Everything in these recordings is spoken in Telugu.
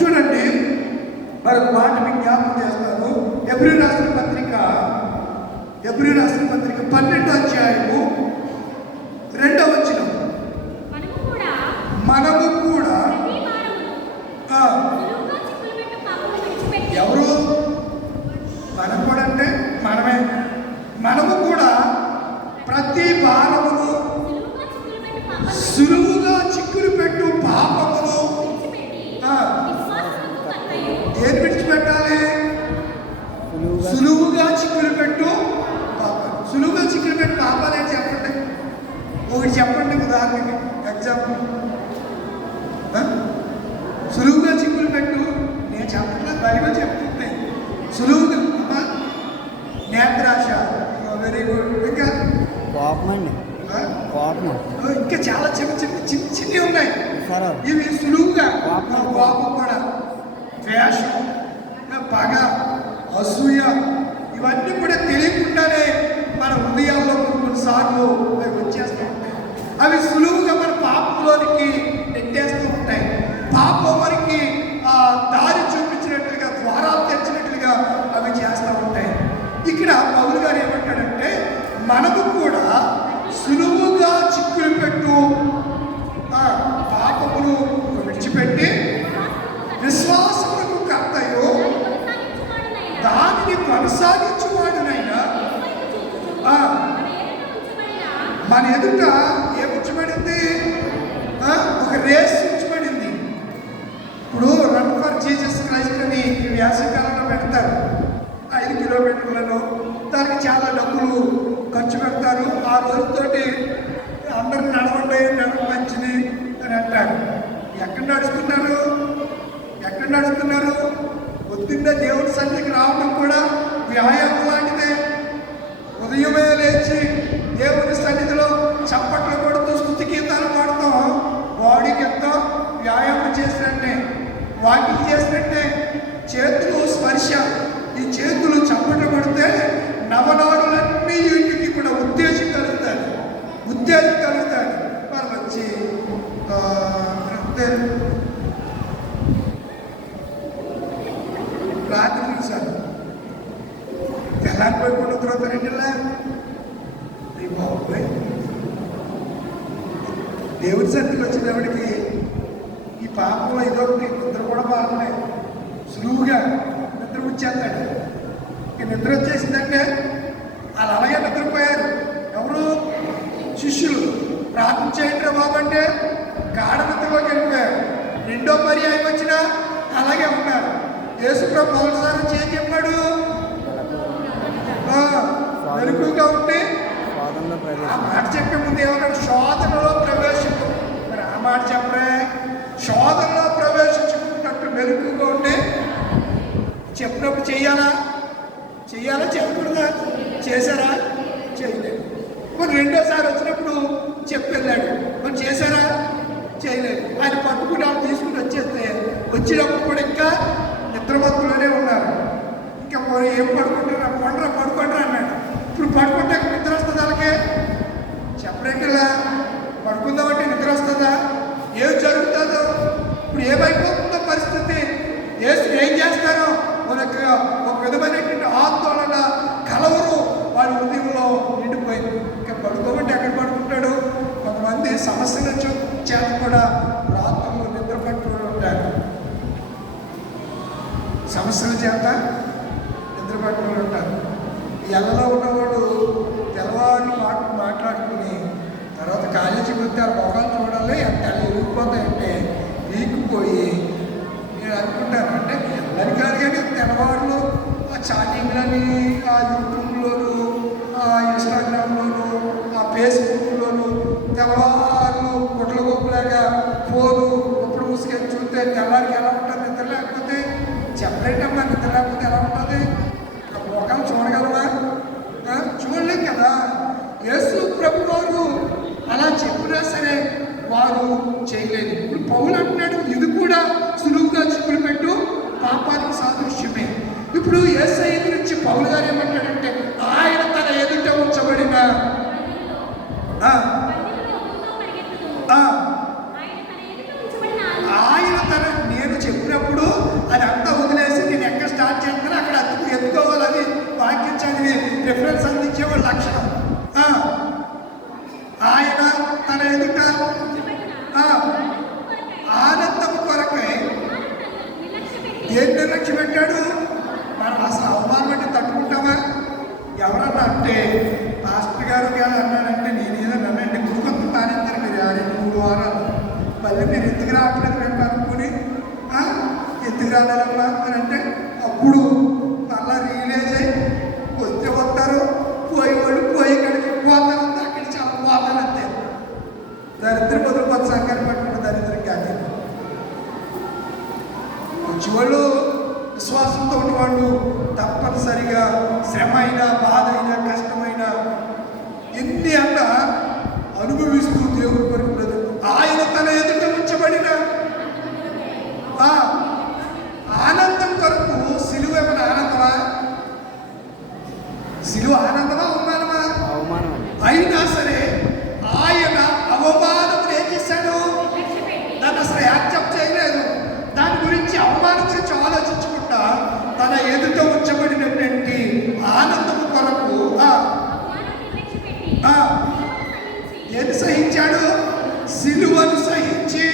చూడండి, మరొక మాట మీకు జ్ఞాపకం చేస్తాను. ఎబ్రీ రాసిన పత్రిక 12వ అధ్యాయము 2వ వచనం. మనము కూడా ఎవరు? మనం కూడా అంటే మనము కూడా ప్రతి భారమును సులువుగా చిక్కులు పెట్టు పాపమును ఏం విడిచిపెట్టాలి? సులువుగా చిక్కులు పెట్టు పాపం. సులువుగా చిక్కులు పెట్టు పాపాలు ఏంటి చెప్పండి, ఒకటి చెప్పండి. ఉదాహరణకి ఎగ్జాంపుల్, సులువుగా చిక్కులు పెట్టు. నేను చెప్పట్లేదు, బైబిల్ చెప్తుంది. సులువుగా నేత్రాశ, వెరీ గుడ్. ఇంకా ఇంకా చాలా చిన్నవి ఉన్నాయి. ఇవి సులువుగా. కోపం కూడా, ద్వేషం, పగ, అసూయ, ఇవన్నీ కూడా తెలియకుండానే మన హృదయాల్లో కొన్నిసార్లు అవి వచ్చేస్తూ ఉంటాయి. అవి సులువుగా మన పాపంలోనికి నెట్టేస్తూ ఉంటాయి. పాపం మనకి దారి చూపించినట్లుగా, ద్వారాలు తెచ్చినట్లుగా అవి చేస్తూ ఉంటాయి. ఇక్కడ పౌలు గారు ఏమంటాడంటే, మనము కూడా సులువుగా చిక్కులు పెట్టు పాపమును విడిచిపెట్టి విశ్వాసములకు కర్తయు దానిని కొనసాగించువాడునైనా మన ఎదుట ఏముంచబడింది? ఒక రేస్ ఉంచబడింది. ఇప్పుడు రన్ ఫర్ జీసస్ క్రైస్ట్ అని వేసవికాలంలో పెడతారు. 5 కిలోమీటర్లను, దానికి చాలా డబ్బులు ఖర్చు పెడతారు. ఆ రోజుతోటి అందరూ నడవండి, మంచిది అని అంటారు. ఎక్కడ నడుస్తున్నారు? పొద్దున్నే దేవుడి సన్నిధికి రావడం కూడా వ్యాయామం లాంటిదే. ఉదయమే లేచి దేవుని సన్నిధిలో చప్పట్లు కొడుతూ స్తుతి గీతాలు పాడుతాం. బాడీకి ఎంతో వ్యాయామం చేసినట్టే, వాకింగ్ చేసినట్టే. చేతులు స్పర్శ, ఈ చేతులు చప్పట్లు కొడితే నవనాడులన్నీ వీటికి కూడా ఉత్తేజం కలుగుతాయి. వాళ్ళు వచ్చి రాత్రి చూశారు, తెల్లారిపోయిపోయిన తర్వాత రెండులా బాబోయ్, దేవుడి సన్నిధికి వచ్చినప్పటికి ఈ పాపంలో ఇదొకటి. నిద్ర కూడా బాగున్నాయి, సులువుగా నిద్ర వచ్చేస్తాడు. నిద్ర వచ్చేసిందంటే వాళ్ళు అలాగే నిద్రపోయారు. ఎవరు? శిష్యులు. ప్రార్థన చేయండి బాబు అంటే గాఢ నిద్రలోకి వెళ్ళిపోయారు. రెండో పర్యాయం వచ్చినా అలాగే ఉన్నారు. యేసుప్రభు మొదటిసారి చేసి చెప్పాడు, వెలుగుగా ఉంటే. ఆ మాట చెప్పే ముందు ఏమన్నాడు? శోధనలో ప్రవేశించు. మరి ఆ మాట చెప్పరే, శోధనలో ప్రవేశించుకున్నట్టు వెలుగుగా ఉంటే చెప్పినప్పుడు చెయ్యాలా చెప్పకూడదా? చేశారా? చేయలేదు. మరి రెండోసారి వచ్చినప్పుడు చెప్పెళ్ళాడు, మరి చేశారా? చేయలేదు. ఆయన పట్టుకుని వాళ్ళు తీసుకుని వచ్చేస్తే వచ్చినప్పుడు కూడా ఇంకా నిద్రమత్తులోనే ఉన్నారు. ఇంకా మరి ఏం పడుకుంటారా అన్నాడు. ఇప్పుడు పడుకుంటే నిద్ర వస్తుంది వాళ్ళకే? చెప్పరేంటిలా పడుకుందామంటే నిద్ర వస్తుందా? ఏం జరుగుతుందో, ఇప్పుడు ఏమైపోతుందో పరిస్థితి, ఏం చేస్తారో మనకు ఒక విధమైనటువంటి ఆందోళన, కలవరు వాడి హృదయంలో నిండిపోయింది. ఇంకా పడుకోమంటే ఎక్కడ పడుకుంటాడు? కొంతమంది సమస్యల చేత కూడా రాత్రులు నిద్ర పట్టుకుని ఉంటారు. సమస్యల చేత నిద్ర పట్టుకుని ఉంటారు. ఎల్లలో ఉన్నవాడు తెల్లవారు మాట్లాడుకుని తర్వాత కాలేజీకి వస్తే ఆ మొగాలు చూడాలి, తెల్ల ఇరిగిపోతాయంటే వీగిపోయి నేను అనుకుంటాను. అంటే అందరి కాదు కానీ తెల్లవారులు ఆ చాటింగ్లని, ఆ యూట్యూబ్లోను, ఆ ఇన్స్టాగ్రామ్లోను, ఆ ఫేస్బుక్లోను తెల్లవారులు గుడ్ల గొప్పలాగా ఫోను ఇప్పుడు మూసుకొని చూస్తే తెల్లవారికి ఎలా ఉంటుంది? నిద్ర లేకపోతే చెప్పలేటమ్మా. నిద్ర లేకపోతే ఎలా ఉంటుంది? మొఖాలు చూడగలవా? చూడలేం కదా. యేసు ప్రభు వారు అలా చెప్పినా సరే వారు చేయలేదు. ఇప్పుడు పౌలు అంటున్నాడు, ఇది కూడా సులువుగా చిక్కులు పెట్టు పాపానికి సాదృశ్యమే. ఇప్పుడు యేసయ్య గురించి పౌలు గారు ఏమంటాడంటే, ఆయన తన ఎదుట ఉంచబడిన ఆయన తన, నేను చెప్పినప్పుడు దేన్ని లక్ష్య పెట్టాడు? మనం అసలు అవమానం అంటే తట్టుకుంటామా? ఎవరన్నా అంటే పాస్టర్ గారు కానీ అన్నాడంటే నేనేదో నన్నంటే గురుకొంత మానేస్తారు మీరు 2-3 వారాలు, మళ్ళీ మీరు ఎందుకు రావట్లేదు మేము అనుకుని ఎందుకు రాలేదమ్మా అని అంటే అప్పుడు మళ్ళా రియలైజ్ అయ్యి వస్తే వస్తారు, పోయేవాళ్ళు పోయి కడికి పోతారు, అక్కడి చాలా పోతారు అంతే. దరిద్ర బదులు 10 సంఘాన్ని పట్టుకున్న దరిద్రం కానీ వచ్చేవాళ్ళు విశ్వాసంతో ఉన్నవాళ్ళు తప్పనిసరిగా శ్రమ అయినా బాధ అయినా కష్టమైనా ఎన్ని అన్నా అనుభవిస్తూ దేవుడి కొరకు బ్రతుకు. ఆయన తన ఎదుట ఉంచబడిన ఆనందం కొరకు సిలువ ఏమైనా ఆనందమా? సిలువ ఆనందమా అవమానమా? అయినా సరే ఆయన అవమానం ఏం చేశాడు? దాన్ని అసలు యాక్సెప్ట్ చేయలేదు. దాని గురించి అవమానం గురించి ఆలోచించుకుంటా తన ఎదుట ఉంచబడినటువంటి ఆనందము కొరకు ఏది సహించాడు? సిలువను సహించి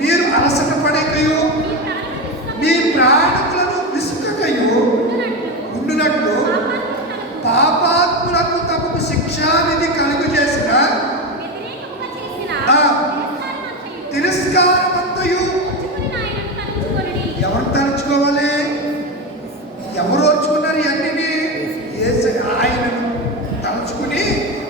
మీరు అలసట పడకయు మీ ప్రాణములను విసుకకయు ఉండునట్లు పాపాత్ములకు తమకు శిక్షావిధి కలుగు చేసిన తిరస్కారమంతయు ఎవరు తలుచుకోవాలి? ఎవరు ఓర్చుకున్నారు? ఇవన్నీ ఆయనను తలుచుకుని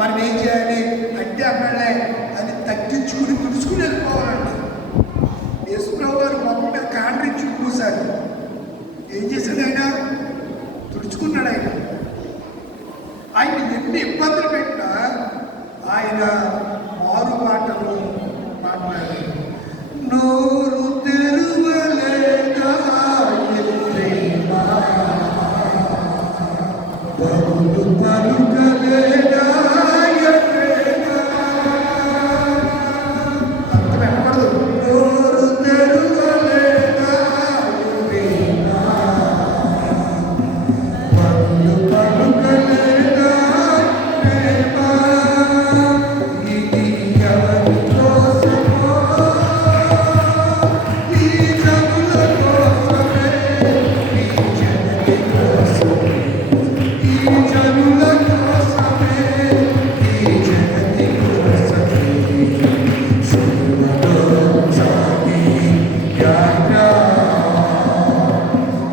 మనం ఏం చేయాలి అంటే అన్నాడే అని తగ్గించుకుని తుడుచుకుని వెళ్ళిపోవాలండి. యేసుప్రభు గారు మొక్క మీద కాండ్రించి కూసాడు. ఏం చేశాడు? ఆయన తుడుచుకున్నాడు. ఆయన ఎన్ని ఇబ్బందులు పెట్టినా ఆయన మారు మాటలు మాట్లాడారు. నోరు తెరువలేదా పలుకు పలుకలేదా అర్థం ఎక్కడదు. నోరు తెరువలేదా పలుకు పలుకలేదా ఇది ఎవరి కోసమో ఈ జనుల కోసమే ఈ జనని కోసమే ఈ జనుల కోసమే ఈ జగతి కోసమే సిలువలో సాగి యాత్ర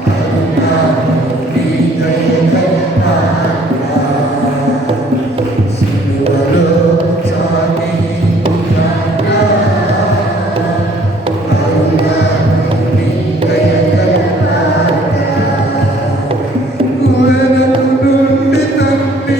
కరుణా నీ దయ కరుణా సిలువలో సాగి యాత్ర కరుణా నీ దయ కరుణా వెనకు నుండి తప్పి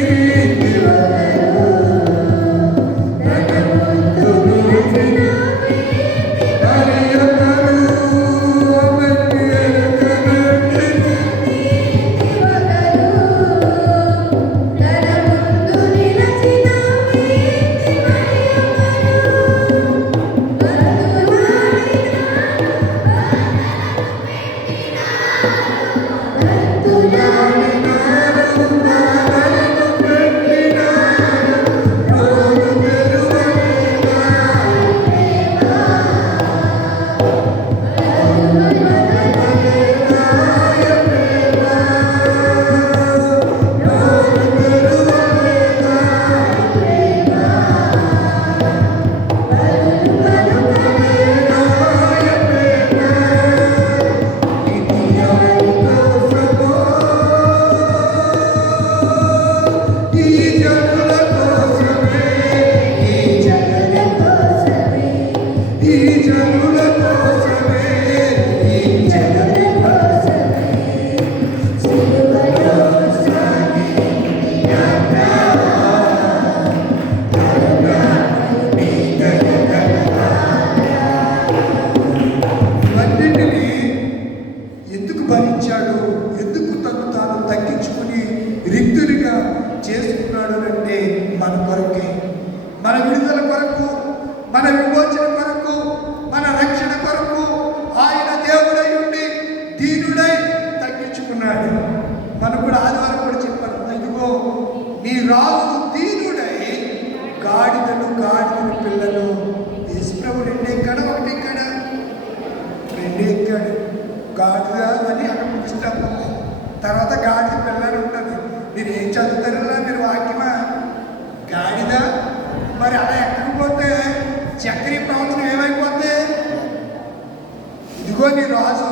భరించాడు? ఎందుకు తను తాను తగ్గించుకుని రిక్తునిగా చేసుకున్నాడు అంటే మన కొరకే, మన విడుదల కొరకు, మన విమోచన కొరకు, మన రక్షణ కొరకు ఆయన దేవుడై ఉండి దీనుడై తగ్గించుకున్నాడు. మనం కూడా ఆదివారం కూడా చెప్పారు, ఇదిగో నీ రాజు దీనుడై గాడిదను పిల్లలు గాడిద పిల్లని ఉంటుంది. మీరు ఏం చదువుతారన్నా మీరు వాక్యమా? గాడిద. మరి అలా ఎక్కకపోతే చక్రీ ప్రవచనం ఏమైపోతే, ఇదిగో నీ రాజు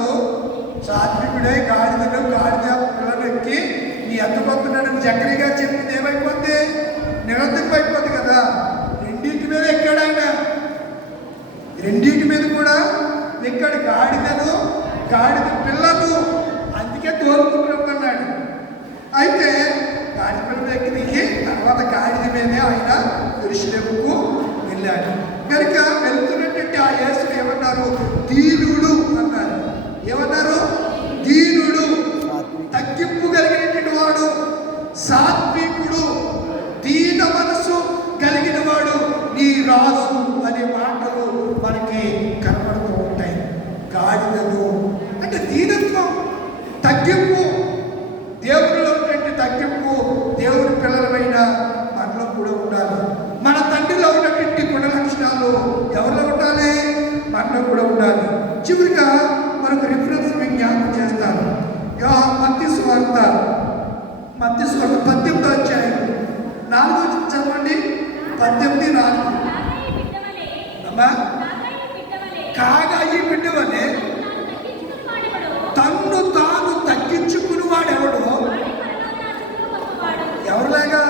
సాత్వికుడే గాడిదను గాడిద పిల్లను ఎక్కి నీ ఎత్తపోతున్నాడని చక్రీ గారు చెప్పింది ఏమైపోతే నిరంతరం అయిపోద్ది కదా. రెండింటి మీద ఎక్కాడు ఆయన, రెండింటి మీద కూడా ఎక్కాడు. గాడిదను గాడిద పిల్లను అందుకే తోలుకుంటున్నాడు. అయితే గాడిద పిల్లలు ఎక్కి దిగి తర్వాత గాడిద మీదే ఆయన యెరూషలేముకు వెళ్ళాడు. కనుక వెళ్తున్నట్టు ఆ యేసుని ఏమన్నారు? దీనుడు అన్నారు. ఏమన్నారు? దీనుడు, తగ్గింపు కలిగినటువంటి వాడు, సాత్వికుడు, దీన మనసు కలిగిన వాడు నీ రాజు అనే మాటలు మనకి కనపడుతూ ఉంటాయి. గాడిదను అంటే దీనత్వం, తగ్గింపు, దేవుడిలో ఉన్నటువంటి తగ్గింపు దేవుడి పిల్లలమైన మనలో కూడా ఉండాలి. మన తండ్రిలో ఉన్నటువంటి గుణ లక్షణాలు ఎవరిలో ఉండాలి? మనలో కూడా ఉండాలి. చివరిగా మనకు రిఫరెన్స్ జ్ఞాపకం చేస్తాను. మత్తయి సువార్త 18వ అధ్యాయం 4వ చదవండి. 18:4. అమ్మా, కాగాయి బిడ్డ వలె తన్ను తాను తగ్గించుకుని వాడెవడో ఎవరులాగా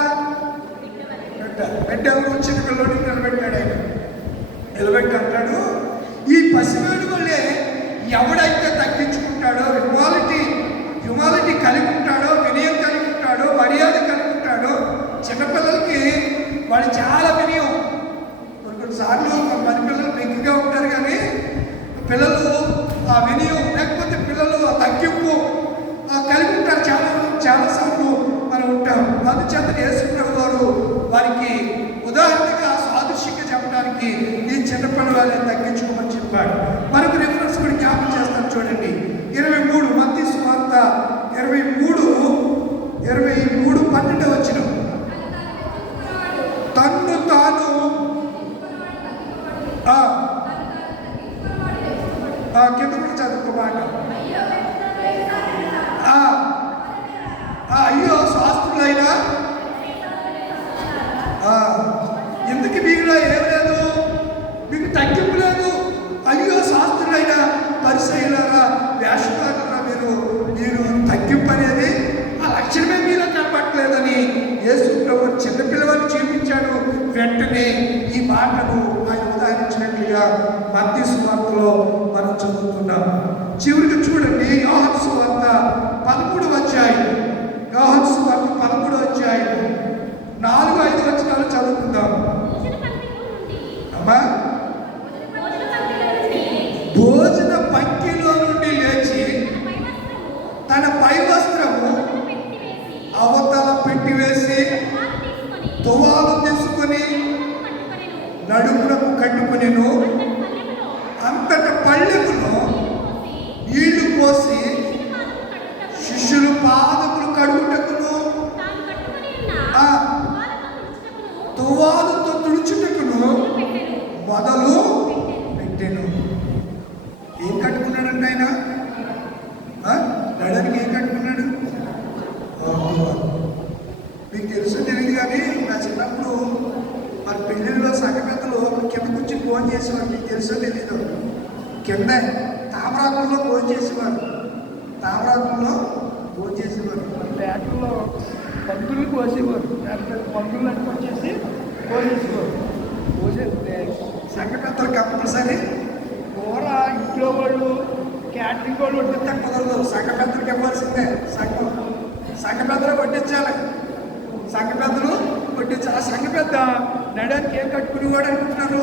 బిడ్డ ఎవరు వచ్చిన పిల్లడిని నిలబెట్టాడు. ఆయన నిలబెట్టి అంటాడు, ఈ పసివాడి వల్లే ఎవడైతే తగ్గించుకుంటాడో, హ్యుమాలిటీ కలిగి ఉంటాడో, వినయం కలిగి ఉంటాడో, మర్యాద కలిగి ఉంటాడో, చిన్నపిల్లలకి వాడు చాలా వినయం. కొన్నిసార్లు మన పిల్లలు బెగ్గుగా ఉంటారు, కానీ పిల్లలు ఆ వినయం లేకపోతే పిల్లలు ఆ తగ్గింపు కలిగి ఉంటారు. చాలాసార్లు మనం ఉంటాం. అందుచేత యేసు ప్రభు వారు వారికి ఉదాహరణగా సాదృశ్యంగా చెప్పడానికి ఈ చిన్నపిల్లవాళ్ళని తగ్గించుకోమని చెప్పాడు. మనకు రిఫరెన్స్ కూడా జ్ఞాపకం చేస్తాను చూడండి. 23 మత్తయి సువార్త 23:12 వచ్చిన తన్ను తాను కింద కూడా చదువుకోమాట. అయ్యో శాస్త్రులైనా ఎందుకు మీలో ఏం లేదు? మీకు తగ్గింపు లేదు. అయ్యో శాస్త్రులైనా పరిసయ్యులారా, వేషధారులారా, మీరు తగ్గింపు అనేది ఆ లక్షణమే మీలో కనపడలేదని యేసు ప్రభు చిన్నపిల్లవాడిని చూపించాడు. వెంటనే ఈ మాటను ఆయన ఉదాహరించినట్లుగా మత్తయి సువార్తలో మనం చదువుతున్నాం. చివరికి చూడండి, యోహాను సువార్త 13వ అధ్యాయం. యోహాను సువార్త 13వ అధ్యాయం 4-5 వచనాలు చదువుకుందాం. అమ్మా, భోజన పంక్తిలో నుండి లేచి తన పై వస్త్రము అవతల పెట్టివేసి తువాలు తీసుకొని నడుమునకు కట్టుకునేను. అంతట పళ్ళెములో నీళ్లు పోసి శిష్యులు పాదములు కడుగుటకును తువాలుతో తుడుచుటకును మొదలు పెట్టెను. ఏం కట్టుకున్నాడంటే ఆయన? నడనికి ఏం కట్టుకున్నాడు? మీకు తెలుసు తెలియదు, కానీ నా చిన్నప్పుడు మన పెళ్ళిళ్ళలో సంఘపెద్దలు కింద కూర్చొని ఫోన్ చేసేవారు. మీకు తెలుసో తెలీదు, కింద తామరాకుల్లో ఫోన్ చేసేవారు. తామరాకుల్లో ఫోన్ చేసేవారు. పేటల్లో పందులు కోసేవారు. పందులు వచ్చేసి కోసేసేవారు. సంఘపెద్దలు కంపల్సరీ కూర ఇంట్లో వాళ్ళు క్యాటరింగ్ వాళ్ళు వడ్డిస్తే కుదరదు. సంఘపెద్దలకు ఇవ్వాల్సిందే. సంఘపెద్దలు వడ్డించాలి. సంఘపెద్దలు వడ్డించాలి. ఆ సంఘపెద్ద నడానికి ఏం కట్టుకునేవాడు అనుకుంటున్నారు?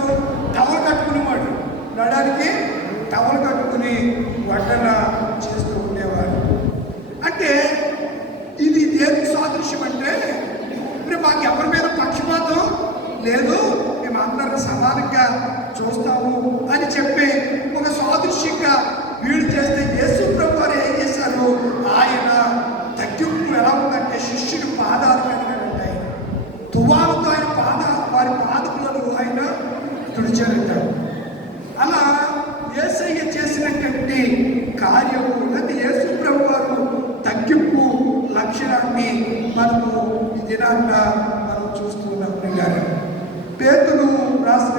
టవల్ కట్టుకునేవాడు. నడానికి టవల్ కట్టుకుని వడ్డన చేస్తూ ఉండేవాడు. అంటే ఇది దేనికి సాదృశ్యం అంటే, ఇప్పుడు మాకు ఎవరి మీద పక్షపాతం లేదు, మేము అందరిని సమానంగా చూస్తాము అని చెప్పి ఒక సాదృశ్యంగా వీడు చేస్తే యేసు ప్రభు వారు ఏం చేశారు? ఆయన తగ్గింపు ఎలా ఉందంటే శిష్యుడు పాదాలు కడిగాడంటాయి. తువాలతో ఆయన వారి పాదములను ఆయన తుడిచారంటాడు. అలా యేసయ్య చేసినటువంటి కార్యము, లేకపోతే యేసు ప్రభు వారు తగ్గింపు మనము ఈ దినాన్న మనం చూస్తూ ఉన్నాం. పేతురు రాసిన